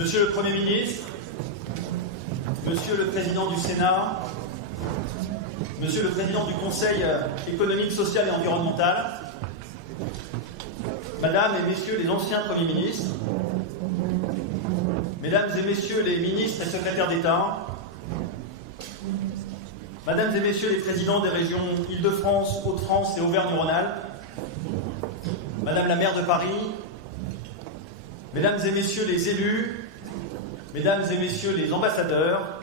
Monsieur le Premier ministre, Monsieur le Président du Sénat, Monsieur le Président du Conseil économique, social et environnemental, Madame et Messieurs les anciens Premiers ministres, Mesdames et Messieurs les ministres et secrétaires d'État, Mesdames et Messieurs les présidents des régions Île-de-France, Hauts-de-France et Auvergne-Rhône-Alpes, Madame la maire de Paris, Mesdames et Messieurs les élus, Mesdames et Messieurs les ambassadeurs,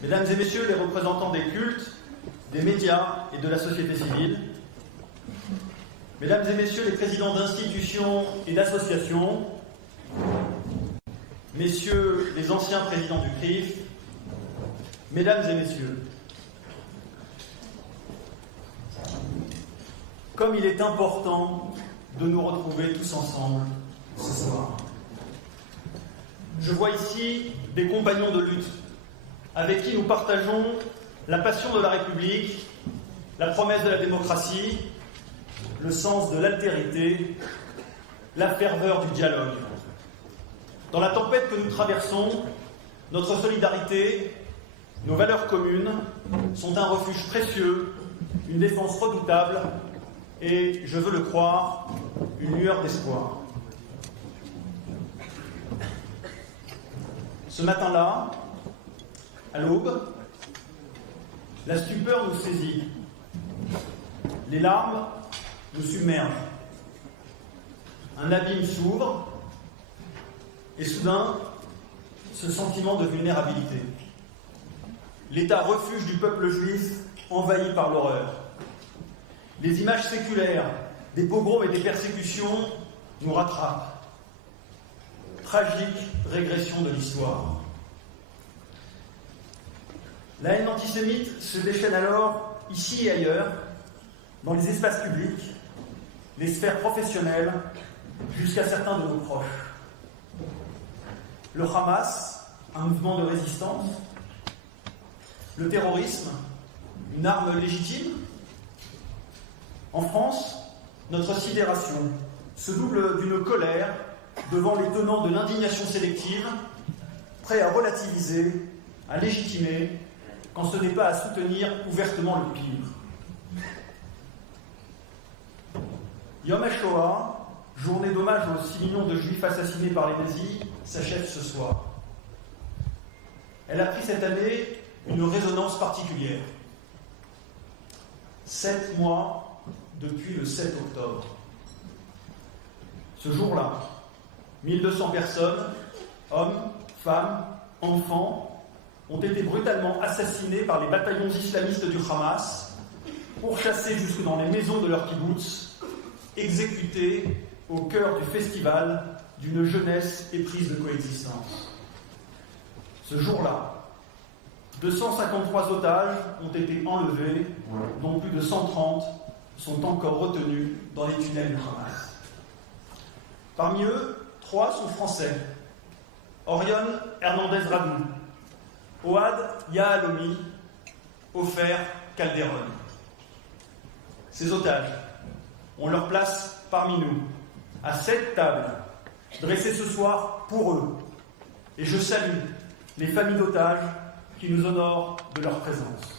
Mesdames et Messieurs les représentants des cultes, des médias et de la société civile, Mesdames et Messieurs les présidents d'institutions et d'associations, Messieurs les anciens présidents du CRIF, Mesdames et Messieurs, comme il est important de nous retrouver tous ensemble ce soir. Je vois ici des compagnons de lutte avec qui nous partageons la passion de la République, la promesse de la démocratie, le sens de l'altérité, la ferveur du dialogue. Dans la tempête que nous traversons, notre solidarité, nos valeurs communes sont un refuge précieux, une défense redoutable et, je veux le croire, une lueur d'espoir. Ce matin-là, à l'aube, la stupeur nous saisit, les larmes nous submergent, un abîme s'ouvre et soudain, ce sentiment de vulnérabilité. L'État refuge du peuple juif envahi par l'horreur. Les images séculaires des pogroms et des persécutions nous rattrapent. Tragique régression de l'histoire. La haine antisémite se déchaîne alors, ici et ailleurs, dans les espaces publics, les sphères professionnelles, jusqu'à certains de nos proches. Le Hamas, un mouvement de résistance. Le terrorisme, une arme légitime. En France, notre sidération se double d'une colère devant les tenants de l'indignation sélective, prêts à relativiser, à légitimer, quand ce n'est pas à soutenir ouvertement le pire. Yom HaShoah, journée d'hommage aux 6 millions de juifs assassinés par les nazis, s'achève ce soir. Elle a pris cette année une résonance particulière. 7 mois depuis le 7 octobre. Ce jour-là, 1200 personnes, hommes, femmes, enfants, ont été brutalement assassinés par les bataillons islamistes du Hamas, pourchassés jusque dans les maisons de leur kibboutz, exécutés au cœur du festival d'une jeunesse éprise de coexistence. Ce jour-là, 253 otages ont été enlevés, dont plus de 130 sont encore retenus dans les tunnels du Hamas. Parmi eux, 3 sont français. Orion Hernandez Radou, Ohad Yahalomi, Ofer Calderon. Ces otages ont leur place parmi nous, à cette table, dressée ce soir pour eux. Et je salue les familles d'otages qui nous honorent de leur présence.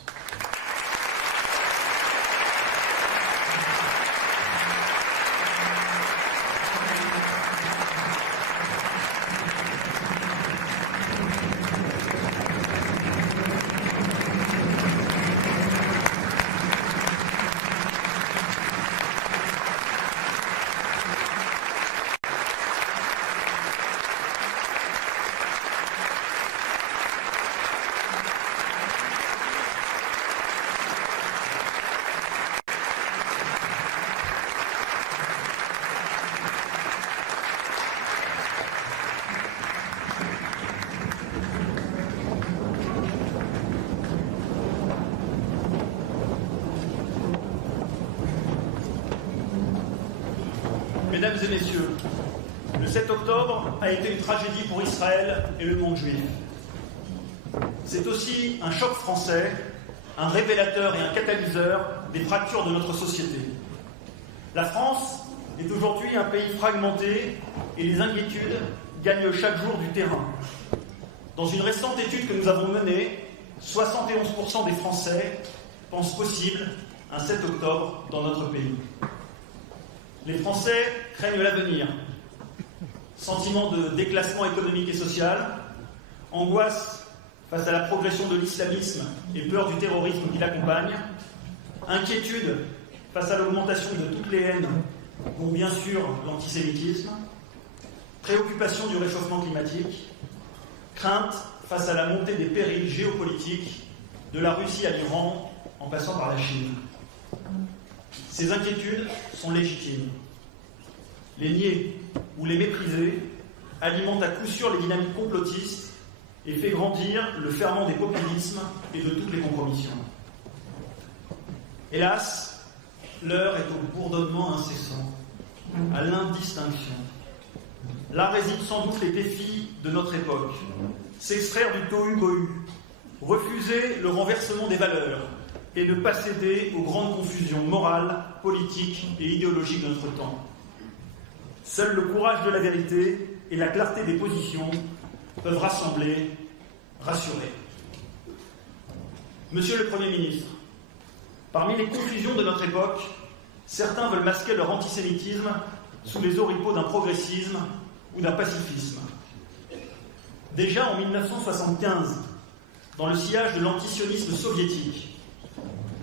Mesdames et messieurs, le 7 octobre a été une tragédie pour Israël et le monde juif. C'est aussi un choc français, un révélateur et un catalyseur des fractures de notre société. La France est aujourd'hui un pays fragmenté et les inquiétudes gagnent chaque jour du terrain. Dans une récente étude que nous avons menée, 71% des Français pensent possible un 7 octobre dans notre pays. Les Français craignent l'avenir. Sentiment de déclassement économique et social, angoisse face à la progression de l'islamisme et peur du terrorisme qui l'accompagne, inquiétude face à l'augmentation de toutes les haines, dont bien sûr l'antisémitisme, préoccupation du réchauffement climatique, crainte face à la montée des périls géopolitiques de la Russie à l'Iran en passant par la Chine. Ces inquiétudes sont légitimes. Les nier ou les mépriser alimente à coup sûr les dynamiques complotistes et fait grandir le ferment des populismes et de toutes les compromissions. Hélas, l'heure est au bourdonnement incessant, à l'indistinction. Là résident sans doute les défis de notre époque. S'extraire du tohu-bohu, refuser le renversement des valeurs et ne pas céder aux grandes confusions morales, politiques et idéologiques de notre temps. Seul le courage de la vérité et la clarté des positions peuvent rassembler, rassurer. Monsieur le Premier ministre, parmi les confusions de notre époque, certains veulent masquer leur antisémitisme sous les oripeaux d'un progressisme ou d'un pacifisme. Déjà en 1975, dans le sillage de l'antisionisme soviétique,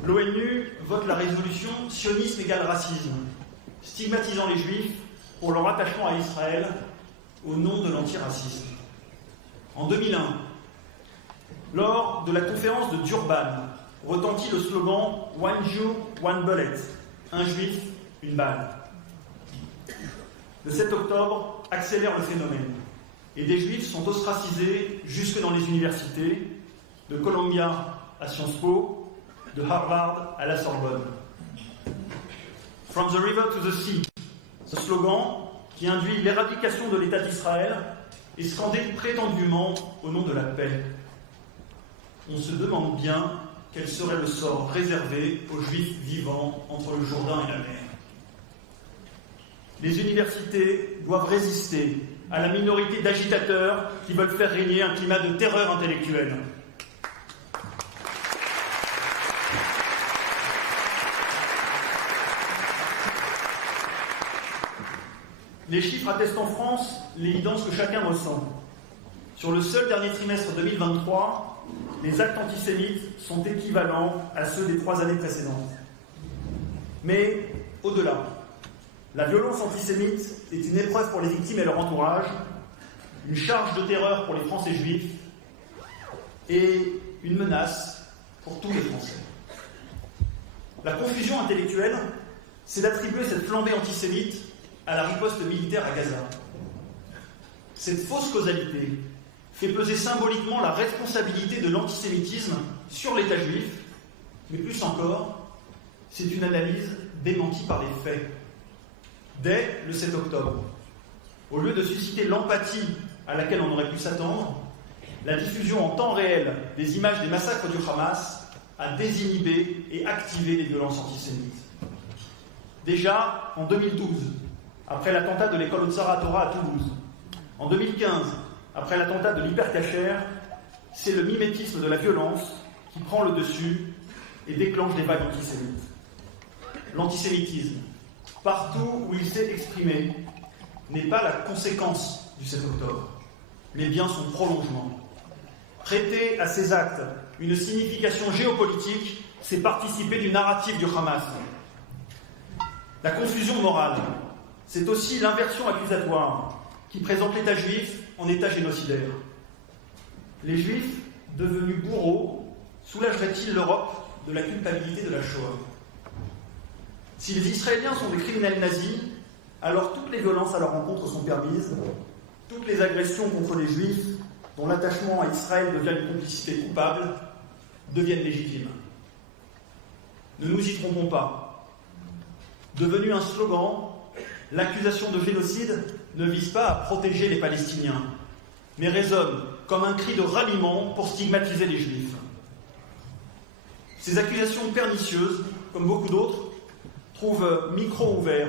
l'ONU vote la résolution « Sionisme égale racisme », stigmatisant les Juifs pour leur attachement à Israël au nom de l'antiracisme. En 2001, lors de la conférence de Durban, retentit le slogan « One Jew, one bullet », un juif, une balle. Le 7 octobre accélère le phénomène, et des juifs sont ostracisés jusque dans les universités, de Columbia à Sciences Po, de Harvard à la Sorbonne. From the river to the sea, ce slogan, qui induit l'éradication de l'État d'Israël, est scandé prétendument au nom de la paix. On se demande bien quel serait le sort réservé aux Juifs vivant entre le Jourdain et la mer. Les universités doivent résister à la minorité d'agitateurs qui veulent faire régner un climat de terreur intellectuelle. Les chiffres attestent en France l'évidence que chacun ressent. Sur le seul dernier trimestre 2023, les actes antisémites sont équivalents à ceux des 3 années précédentes. Mais au-delà, la violence antisémite est une épreuve pour les victimes et leur entourage, une charge de terreur pour les Français juifs et une menace pour tous les Français. La confusion intellectuelle, c'est d'attribuer cette flambée antisémite à la riposte militaire à Gaza. Cette fausse causalité fait peser symboliquement la responsabilité de l'antisémitisme sur l'État juif, mais plus encore, c'est une analyse démentie par les faits. Dès le 7 octobre, au lieu de susciter l'empathie à laquelle on aurait pu s'attendre, la diffusion en temps réel des images des massacres du Hamas a désinhibé et activé les violences antisémites. Déjà en 2012, après l'attentat de l'école Otsara Torah à Toulouse, en 2015, après l'attentat de l'Hypercacher, c'est le mimétisme de la violence qui prend le dessus et déclenche des vagues antisémites. L'antisémitisme, partout où il s'est exprimé, n'est pas la conséquence du 7 octobre, mais bien son prolongement. Prêter à ces actes une signification géopolitique, c'est participer du narratif du Hamas. La confusion morale, c'est aussi l'inversion accusatoire qui présente l'État juif en État génocidaire. Les Juifs, devenus bourreaux, soulageraient-ils l'Europe de la culpabilité de la Shoah? Si les Israéliens sont des criminels nazis, alors toutes les violences à leur encontre sont permises, toutes les agressions contre les Juifs, dont l'attachement à Israël devient une complicité coupable, deviennent légitimes. Ne nous y trompons pas. Devenu un slogan, l'accusation de génocide ne vise pas à protéger les Palestiniens, mais résonne comme un cri de ralliement pour stigmatiser les Juifs. Ces accusations pernicieuses, comme beaucoup d'autres, trouvent micro ouvert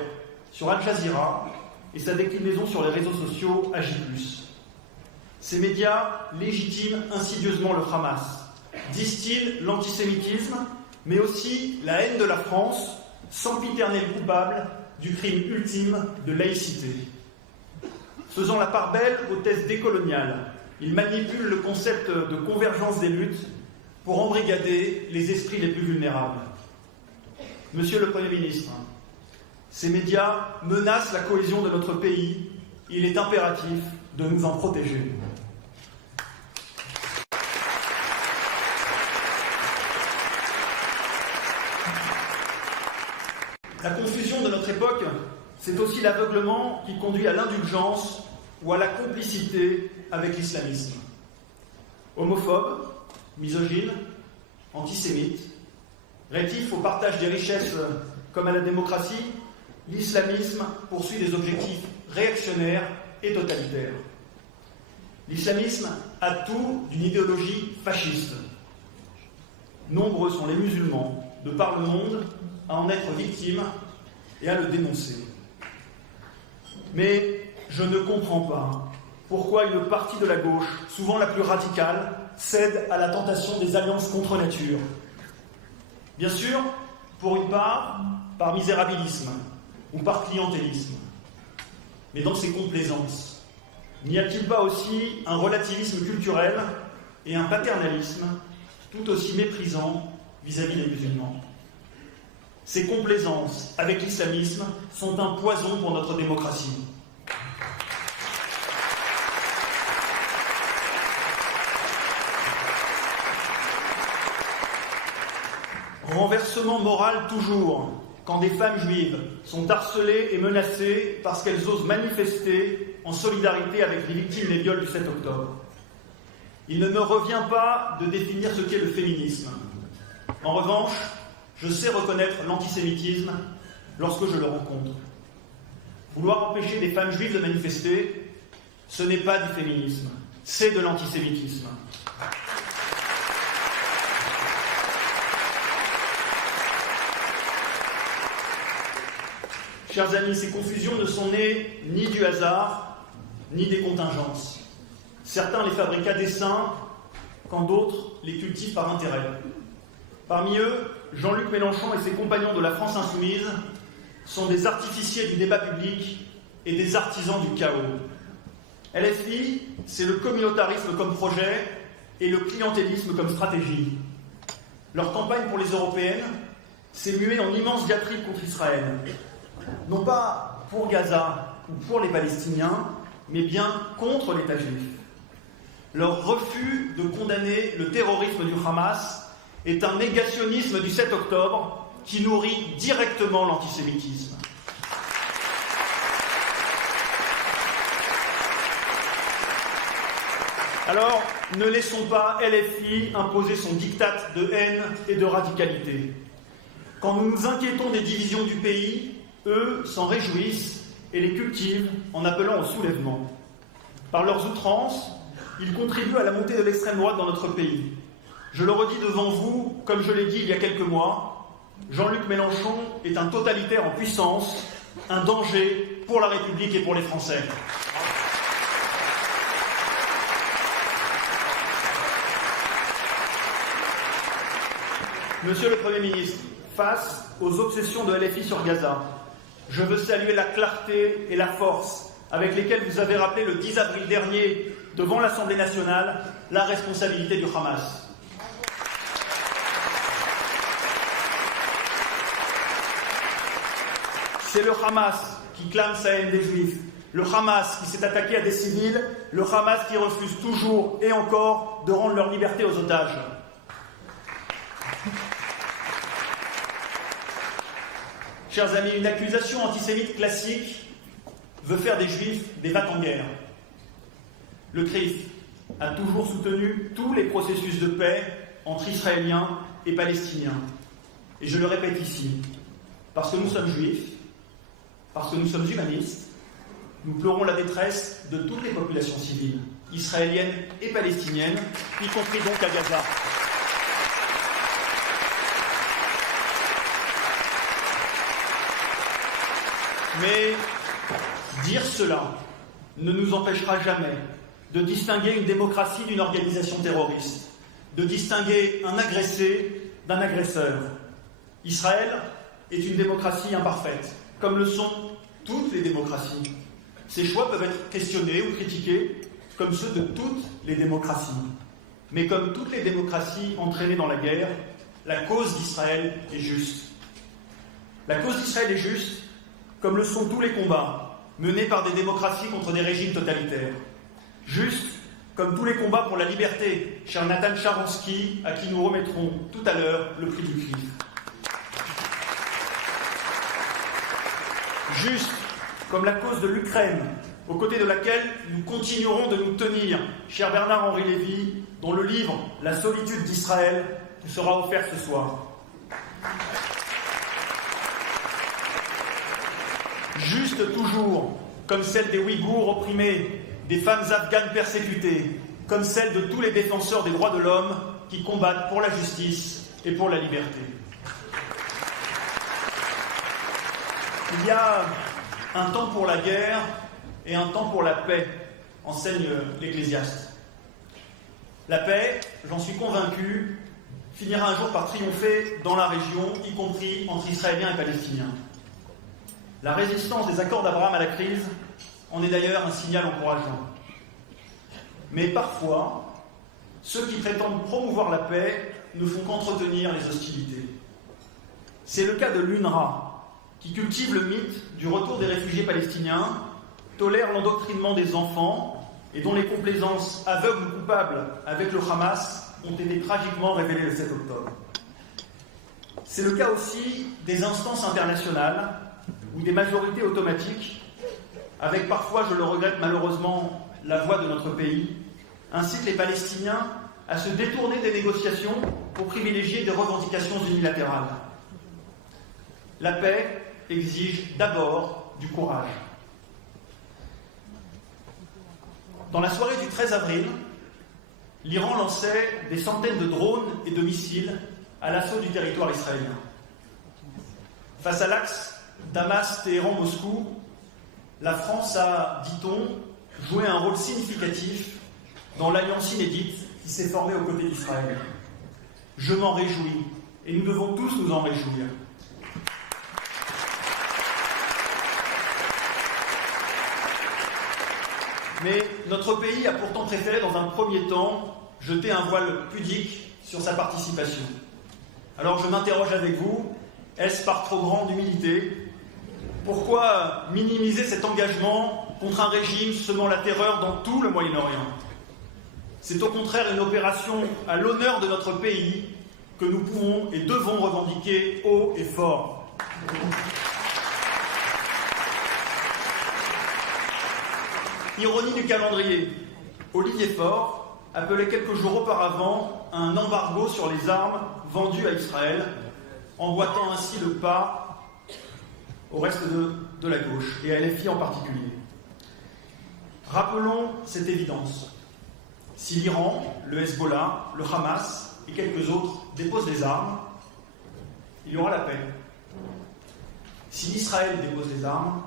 sur Al Jazeera et sa déclinaison sur les réseaux sociaux Agi+. Ces médias légitiment insidieusement le Hamas, distillent l'antisémitisme, mais aussi la haine de la France, sempiternel coupable du crime ultime de laïcité. Faisant la part belle aux thèses décoloniales, ils manipulent le concept de convergence des luttes pour embrigader les esprits les plus vulnérables. Monsieur le Premier ministre, ces médias menacent la cohésion de notre pays. Il est impératif de nous en protéger. La confusion de notre époque, c'est aussi l'aveuglement qui conduit à l'indulgence ou à la complicité avec l'islamisme. Homophobe, misogyne, antisémite, rétif au partage des richesses comme à la démocratie, l'islamisme poursuit des objectifs réactionnaires et totalitaires. L'islamisme a tout d'une idéologie fasciste. Nombreux sont les musulmans de par le monde à en être victimes et à le dénoncer. Mais je ne comprends pas pourquoi une partie de la gauche, souvent la plus radicale, cède à la tentation des alliances contre nature. Bien sûr, pour une part, par misérabilisme ou par clientélisme. Mais dans ces complaisances, n'y a-t-il pas aussi un relativisme culturel et un paternalisme tout aussi méprisants vis-à-vis des musulmans? Ces complaisances avec l'islamisme sont un poison pour notre démocratie. Renversement moral toujours, quand des femmes juives sont harcelées et menacées parce qu'elles osent manifester en solidarité avec les victimes des viols du 7 octobre. Il ne me revient pas de définir ce qu'est le féminisme. En revanche, je sais reconnaître l'antisémitisme lorsque je le rencontre. Vouloir empêcher des femmes juives de manifester, ce n'est pas du féminisme, c'est de l'antisémitisme. Chers amis, ces confusions ne sont nées ni du hasard, ni des contingences. Certains les fabriquent à dessein, quand d'autres les cultivent par intérêt. Parmi eux, Jean-Luc Mélenchon et ses compagnons de la France insoumise sont des artificiers du débat public et des artisans du chaos. LFI, c'est le communautarisme comme projet et le clientélisme comme stratégie. Leur campagne pour les européennes s'est muée en immense diatribe contre Israël. Non pas pour Gaza ou pour les Palestiniens, mais bien contre l'État juif. Leur refus de condamner le terrorisme du Hamas est un négationnisme du 7 octobre qui nourrit directement l'antisémitisme. Alors, ne laissons pas LFI imposer son diktat de haine et de radicalité. Quand nous nous inquiétons des divisions du pays, eux s'en réjouissent et les cultivent en appelant au soulèvement. Par leurs outrances, ils contribuent à la montée de l'extrême droite dans notre pays. Je le redis devant vous, comme je l'ai dit il y a quelques mois, Jean-Luc Mélenchon est un totalitaire en puissance, un danger pour la République et pour les Français. Monsieur le Premier ministre, face aux obsessions de LFI sur Gaza, je veux saluer la clarté et la force avec lesquelles vous avez rappelé le 10 avril dernier devant l'Assemblée nationale la responsabilité du Hamas. C'est le Hamas qui clame sa haine des Juifs, le Hamas qui s'est attaqué à des civils, le Hamas qui refuse toujours et encore de rendre leur liberté aux otages. Chers amis, une accusation antisémite classique veut faire des Juifs des va-t-en-guerre. Le CRIF a toujours soutenu tous les processus de paix entre Israéliens et Palestiniens. Et je le répète ici, parce que nous sommes juifs, parce que nous sommes humanistes, nous pleurons la détresse de toutes les populations civiles, israéliennes et palestiniennes, y compris donc à Gaza. Mais Dire cela ne nous empêchera jamais de distinguer une démocratie d'une organisation terroriste, de distinguer un agressé d'un agresseur. Israël est une démocratie imparfaite, comme le sont toutes les démocraties. Ses choix peuvent être questionnés ou critiqués, comme ceux de toutes les démocraties. Mais comme toutes les démocraties entraînées dans la guerre, la cause d'Israël est juste. La cause d'Israël est juste, comme le sont tous les combats menés par des démocraties contre des régimes totalitaires. Juste comme tous les combats pour la liberté, cher Nathan Sharansky, à qui nous remettrons tout à l'heure le prix du CRIF. Juste comme la cause de l'Ukraine, aux côtés de laquelle nous continuerons de nous tenir, cher Bernard-Henri Lévy, dont le livre « La solitude d'Israël » vous sera offert ce soir. Juste toujours comme celle des Ouïghours opprimés, des femmes afghanes persécutées, comme celle de tous les défenseurs des droits de l'homme qui combattent pour la justice et pour la liberté. Il y a un temps pour la guerre et un temps pour la paix, enseigne l'Ecclésiaste. La paix, j'en suis convaincu, finira un jour par triompher dans la région, y compris entre Israéliens et Palestiniens. La résistance des accords d'Abraham à la crise en est d'ailleurs un signal encourageant. Mais parfois, ceux qui prétendent promouvoir la paix ne font qu'entretenir les hostilités. C'est le cas de l'UNRWA, qui cultive le mythe du retour des réfugiés palestiniens, tolère l'endoctrinement des enfants et dont les complaisances aveugles ou coupables avec le Hamas ont été tragiquement révélées le 7 octobre. C'est le cas aussi des instances internationales ou des majorités automatiques, avec parfois, je le regrette malheureusement, la voix de notre pays, incitent les Palestiniens à se détourner des négociations pour privilégier des revendications unilatérales. La paix exige d'abord du courage. Dans la soirée du 13 avril, l'Iran lançait des centaines de drones et de missiles à l'assaut du territoire israélien. Face à l'axe Damas-Téhéran-Moscou, la France a, dit-on, joué un rôle significatif dans l'alliance inédite qui s'est formée aux côtés d'Israël. Je m'en réjouis, et nous devons tous nous en réjouir. Mais notre pays a pourtant préféré, dans un premier temps, jeter un voile pudique sur sa participation. Alors je m'interroge avec vous, est-ce par trop grande humilité ? Pourquoi minimiser cet engagement contre un régime semant la terreur dans tout le Moyen-Orient ? C'est au contraire une opération à l'honneur de notre pays que nous pouvons et devons revendiquer haut et fort. Ironie du calendrier, Olivier Faure appelait quelques jours auparavant à un embargo sur les armes vendues à Israël, emboîtant ainsi le pas au reste de la gauche, et à LFI en particulier. Rappelons cette évidence. Si l'Iran, le Hezbollah, le Hamas et quelques autres déposent des armes, il y aura la paix. Si l'Israël dépose des armes,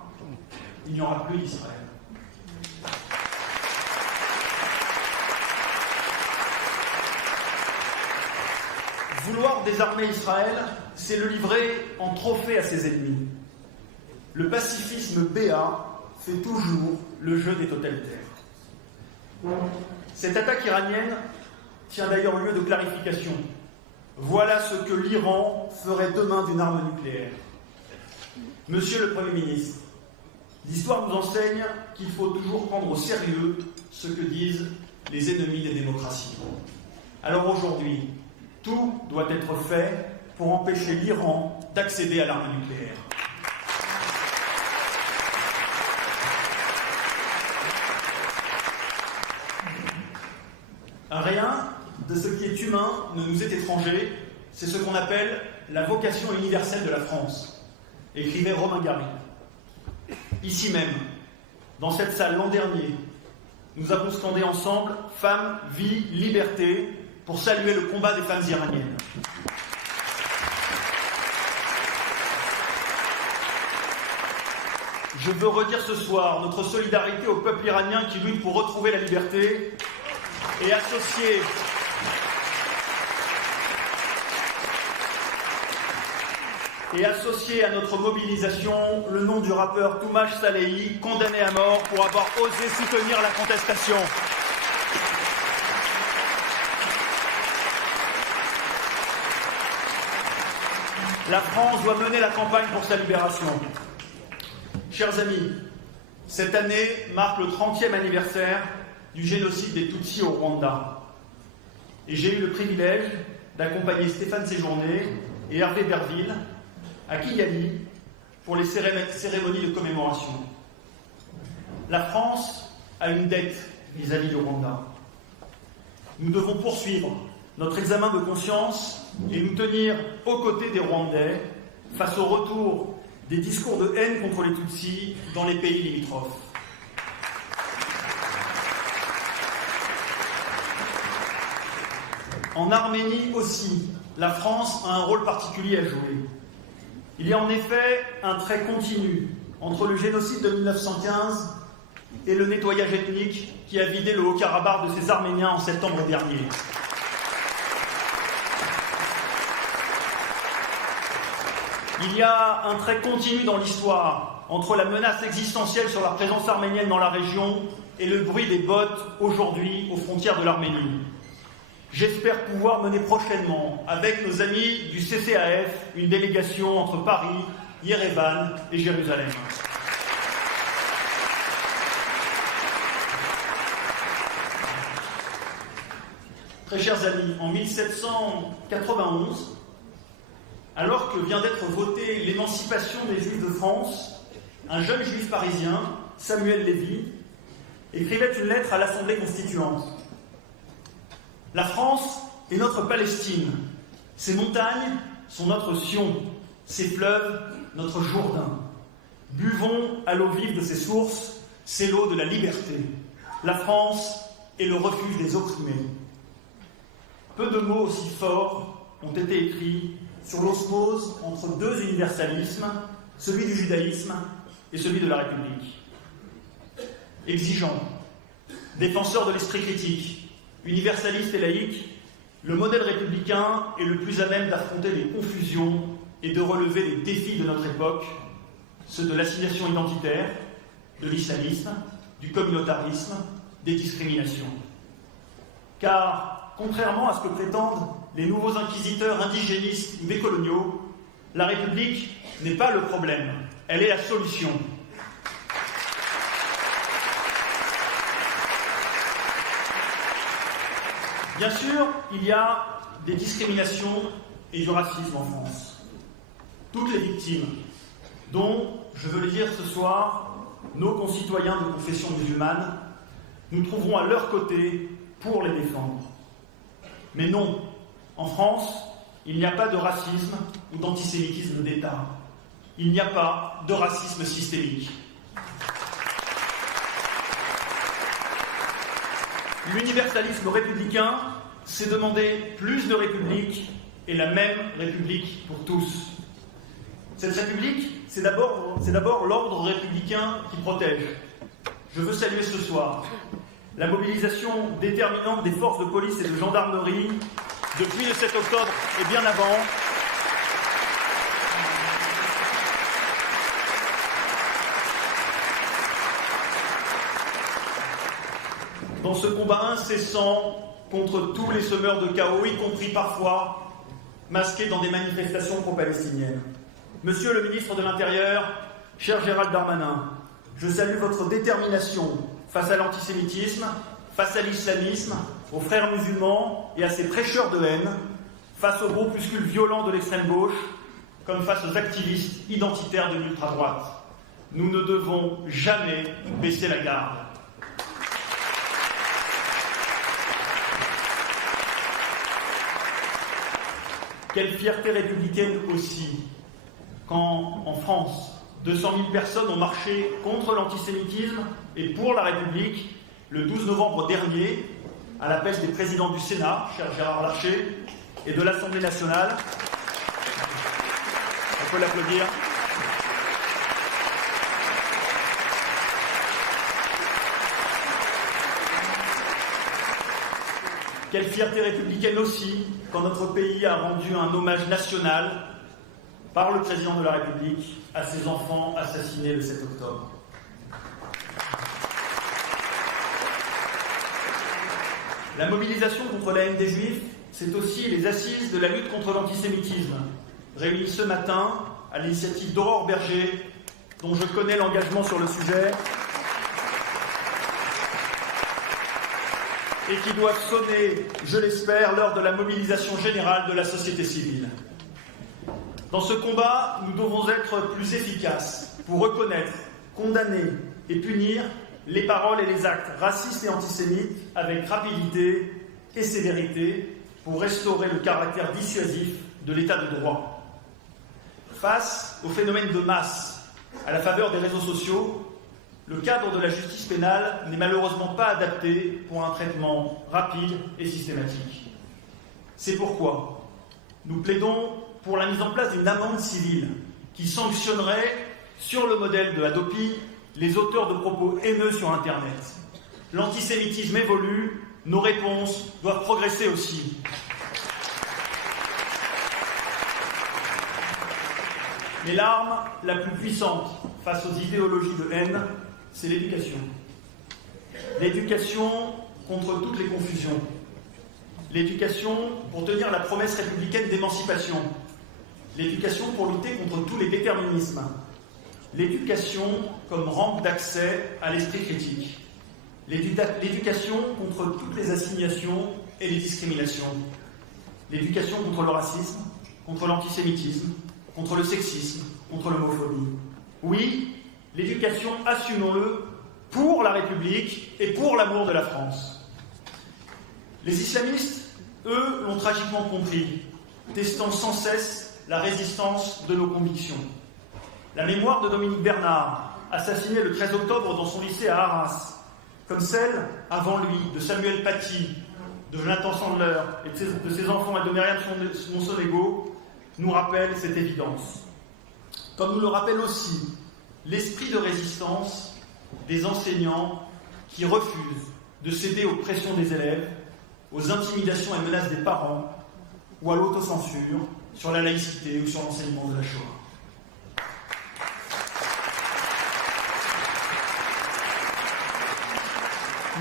il n'y aura plus d'Israël. Vouloir désarmer Israël, c'est le livrer en trophée à ses ennemis. Le pacifisme béat fait toujours le jeu des totalitaires. Cette attaque iranienne tient d'ailleurs lieu de clarification. Voilà ce que l'Iran ferait demain d'une arme nucléaire. Monsieur le Premier ministre, l'histoire nous enseigne qu'il faut toujours prendre au sérieux ce que disent les ennemis des démocraties. Alors aujourd'hui, tout doit être fait pour empêcher l'Iran d'accéder à l'arme nucléaire. Rien de ce qui est humain ne nous est étranger, c'est ce qu'on appelle la vocation universelle de la France, écrivait Romain Gary. Ici même, dans cette salle l'an dernier, nous avons scandé ensemble « Femmes, vie, liberté » pour saluer le combat des femmes iraniennes. Je veux redire ce soir notre solidarité au peuple iranien qui lutte pour retrouver la liberté et associer à notre mobilisation le nom du rappeur Toumash Salehi, condamné à mort pour avoir osé soutenir la contestation. La France doit mener la campagne pour sa libération. Chers amis, cette année marque le 30e anniversaire du génocide des Tutsis au Rwanda. Et j'ai eu le privilège d'accompagner Stéphane Séjourné et Hervé Berville à Kigali pour les cérémonies de commémoration. La France a une dette vis-à-vis du Rwanda. Nous devons poursuivre notre examen de conscience et nous tenir aux côtés des Rwandais face au retour des discours de haine contre les Tutsis dans les pays limitrophes. En Arménie aussi, la France a un rôle particulier à jouer. Il y a en effet un trait continu entre le génocide de 1915 et le nettoyage ethnique qui a vidé le Haut-Karabakh de ses Arméniens en septembre dernier. Il y a un trait continu dans l'histoire entre la menace existentielle sur la présence arménienne dans la région et le bruit des bottes aujourd'hui aux frontières de l'Arménie. J'espère pouvoir mener prochainement, avec nos amis du CCAF, une délégation entre Paris, Yerevan et Jérusalem. Très chers amis, en 1791, alors que vient d'être votée l'émancipation des Juifs de France, un jeune juif parisien, Samuel Lévy, écrivait une lettre à l'Assemblée constituante. La France est notre Palestine, ses montagnes sont notre Sion, ses fleuves notre Jourdain. Buvons à l'eau vive de ses sources, c'est l'eau de la liberté. La France est le refuge des opprimés. Peu de mots aussi forts ont été écrits sur l'osmose entre deux universalismes, celui du judaïsme et celui de la République. Exigeant, défenseur de l'esprit critique, universaliste et laïque, le modèle républicain est le plus à même d'affronter les confusions et de relever les défis de notre époque, ceux de l'assignation identitaire, de l'islamisme, du communautarisme, des discriminations. Car, contrairement à ce que prétendent les nouveaux inquisiteurs indigénistes ou décoloniaux, la République n'est pas le problème, elle est la solution. Bien sûr, il y a des discriminations et du racisme en France. Toutes les victimes, dont, je veux le dire ce soir, nos concitoyens de confession musulmane, nous trouverons à leur côté pour les défendre. Mais non, en France, il n'y a pas de racisme ou d'antisémitisme d'État. Il n'y a pas de racisme systémique. L'universalisme républicain, c'est demander plus de république et la même république pour tous. Cette république, c'est d'abord l'ordre républicain qui protège. Je veux saluer ce soir la mobilisation déterminante des forces de police et de gendarmerie depuis le 7 octobre et bien avant. Dans ce combat incessant contre tous les semeurs de chaos, y compris parfois masqués dans des manifestations pro-palestiniennes. Monsieur le ministre de l'Intérieur, cher Gérald Darmanin, je salue votre détermination face à l'antisémitisme, face à l'islamisme, aux frères musulmans et à ces prêcheurs de haine, face aux groupuscules violents de l'extrême gauche, comme face aux activistes identitaires de l'ultra-droite. Nous ne devons jamais baisser la garde. Quelle fierté républicaine aussi, quand, en France, 200 000 personnes ont marché contre l'antisémitisme et pour la République le 12 novembre dernier, à l'appel des présidents du Sénat, cher Gérard Larcher, et de l'Assemblée nationale. On peut l'applaudir. Quelle fierté républicaine aussi, quand notre pays a rendu un hommage national par le président de la République à ses enfants assassinés le 7 octobre. La mobilisation contre la haine des Juifs, c'est aussi les assises de la lutte contre l'antisémitisme, réunies ce matin à l'initiative d'Aurore Berger, dont je connais l'engagement sur le sujet, et qui doivent sonner, je l'espère, lors de la mobilisation générale de la société civile. Dans ce combat, nous devons être plus efficaces pour reconnaître, condamner et punir les paroles et les actes racistes et antisémites avec rapidité et sévérité pour restaurer le caractère dissuasif de l'état de droit. Face au phénomène de masse, à la faveur des réseaux sociaux, le cadre de la justice pénale n'est malheureusement pas adapté pour un traitement rapide et systématique. C'est pourquoi nous plaidons pour la mise en place d'une amende civile qui sanctionnerait, sur le modèle de Hadopi, les auteurs de propos haineux sur Internet. L'antisémitisme évolue, nos réponses doivent progresser aussi. Mais l'arme la plus puissante face aux idéologies de haine, c'est l'éducation. L'éducation contre toutes les confusions. L'éducation pour tenir la promesse républicaine d'émancipation. L'éducation pour lutter contre tous les déterminismes. L'éducation comme rampe d'accès à l'esprit critique. L'éducation contre toutes les assignations et les discriminations. L'éducation contre le racisme, contre l'antisémitisme, contre le sexisme, contre l'homophobie. Oui, l'éducation, assumons-le, pour la République et pour l'amour de la France. Les islamistes, eux, l'ont tragiquement compris, testant sans cesse la résistance de nos convictions. La mémoire de Dominique Bernard, assassiné le 13 octobre dans son lycée à Arras, comme celle, avant lui, de Samuel Paty, de Jonathan Sandler et de ses enfants et de Myriam Monsonego, nous rappelle cette évidence. Comme nous le rappelle aussi l'esprit de résistance des enseignants qui refusent de céder aux pressions des élèves, aux intimidations et menaces des parents ou à l'autocensure sur la laïcité ou sur l'enseignement de la Shoah.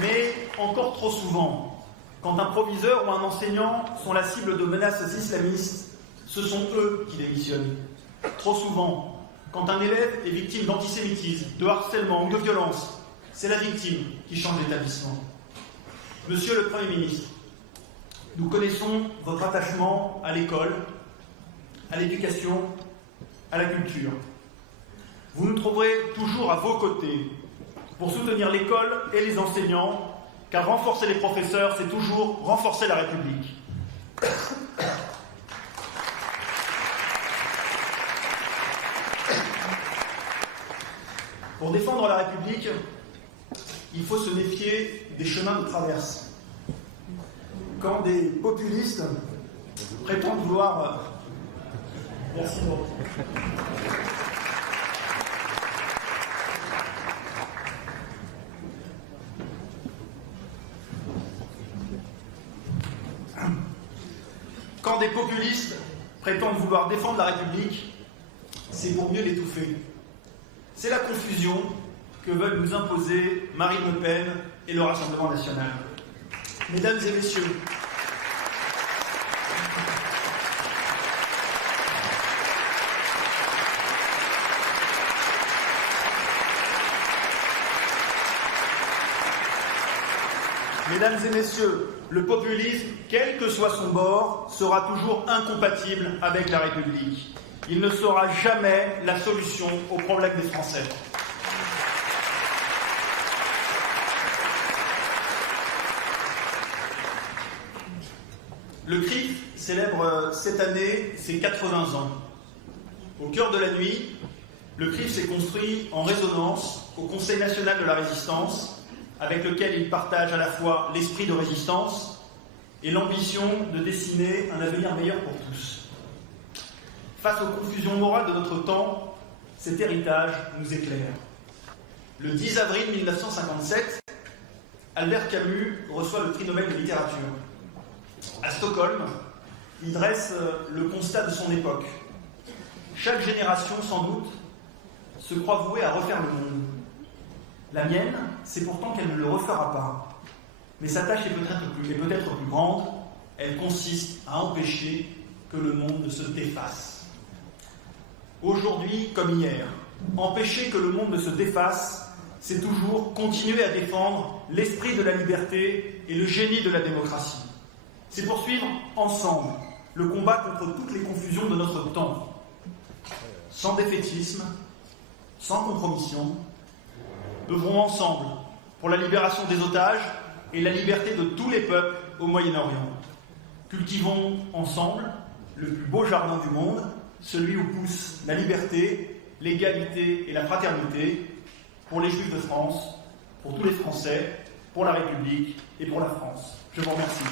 Mais encore trop souvent, quand un proviseur ou un enseignant sont la cible de menaces islamistes, ce sont eux qui démissionnent. Trop souvent, quand un élève est victime d'antisémitisme, de harcèlement ou de violence, c'est la victime qui change d'établissement. Monsieur le Premier ministre, nous connaissons votre attachement à l'école, à l'éducation, à la culture. Vous nous trouverez toujours à vos côtés pour soutenir l'école et les enseignants, car renforcer les professeurs, c'est toujours renforcer la République. Pour défendre la République, il faut se méfier des chemins de traverse. Quand des populistes prétendent vouloir... Merci beaucoup. Quand des populistes prétendent vouloir défendre la République, c'est pour mieux l'étouffer. C'est la confusion que veulent nous imposer Marine Le Pen et le Rassemblement national. Mesdames et messieurs, le populisme, quel que soit son bord, sera toujours incompatible avec la République. Il ne sera jamais la solution aux problèmes des Français. Le CRIF célèbre cette année ses 80 ans. Au cœur de la nuit, le CRIF s'est construit en résonance au Conseil national de la résistance, avec lequel il partage à la fois l'esprit de résistance et l'ambition de dessiner un avenir meilleur pour tous. Face aux confusions morales de notre temps, cet héritage nous éclaire. Le 10 avril 1957, Albert Camus reçoit le prix Nobel de littérature. À Stockholm, il dresse le constat de son époque. Chaque génération, sans doute, se croit vouée à refaire le monde. La mienne, c'est pourtant qu'elle ne le refera pas. Mais sa tâche est peut-être plus grande. Elle consiste à empêcher que le monde se défasse. Aujourd'hui comme hier, empêcher que le monde ne se défasse, c'est toujours continuer à défendre l'esprit de la liberté et le génie de la démocratie. C'est poursuivre ensemble le combat contre toutes les confusions de notre temps. Sans défaitisme, sans compromission, œuvrons ensemble pour la libération des otages et la liberté de tous les peuples au Moyen-Orient. Cultivons ensemble le plus beau jardin du monde, celui où poussent la liberté, l'égalité et la fraternité pour les Juifs de France, pour tous les Français, pour la République et pour la France. Je vous remercie.